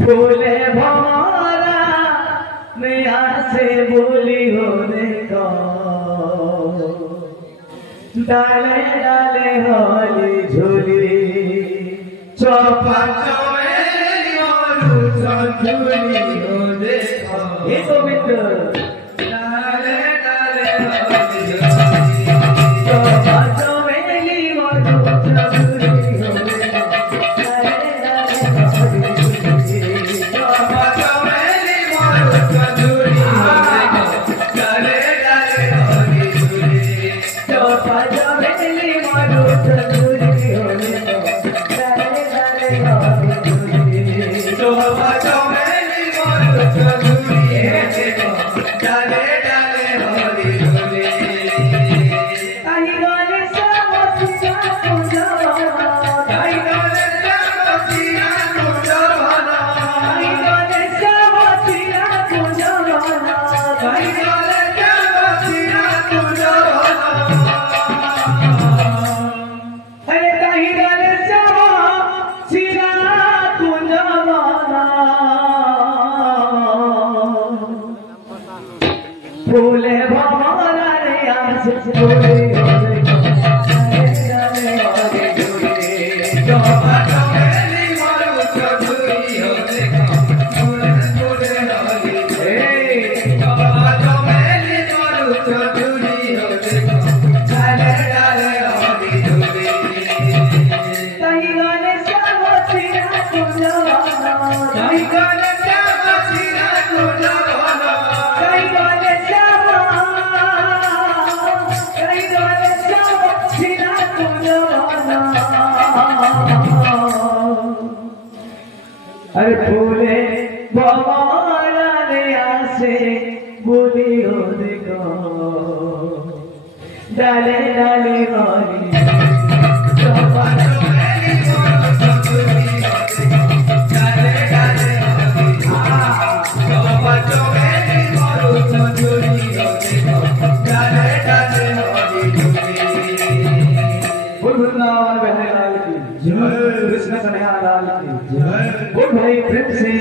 फूले भंवरा मैया से बोली हो देखो डाले डाले होली झूली चौपा चौबेली मोरू झूली हो देखो ये तो मित्र डाले डाले होली झूली चौपा चौबेली मोरू झूली हो देखो डाले डाले होली झूली चौपा चौबेली मोरू झूली हो देखो डाले डाले होली झूली चौपा चौबेली मोरू झूली हो देखो डाले डाले होली झूली चौपा चौबेली मोरू झूली हो देखो डाले डाले होली झूली आई गाने सब सिया कुंजवाना आई गाने सब सिया कुंजवाना आई गाने सब सिया कुंजवाना आई गाने सब सिया कुंजवाना अरे कहीं गाने सब सिया कुंजवाना फूले भंवरा रे आस फूले हो देखो डाले डाले होली झूली चौपा चौबेली मोरू झूली हो देखो फूले फूले होली झूली चौपा चौबेली मोरू झूली हो देखो डाले डाले होली झूली कहीं गाने सब सिया कुंजवाना कहीं गाने सब सिया कुंजवाना कहीं गाने सब सिया कुंजवाना अरे फूले भंवरा रे आसे बोली हो देखो डाले डाले होली चौपा चौबेली मोरू झूली हो देखो डाले डाले होली चौपा चौबेली मोरू झूली हो देखो डाले डाले होली झूली बोल वृंदावन बिहारी लाल की जय कृष्ण कन्हैया लाल की जय बोल भाई प्रेम से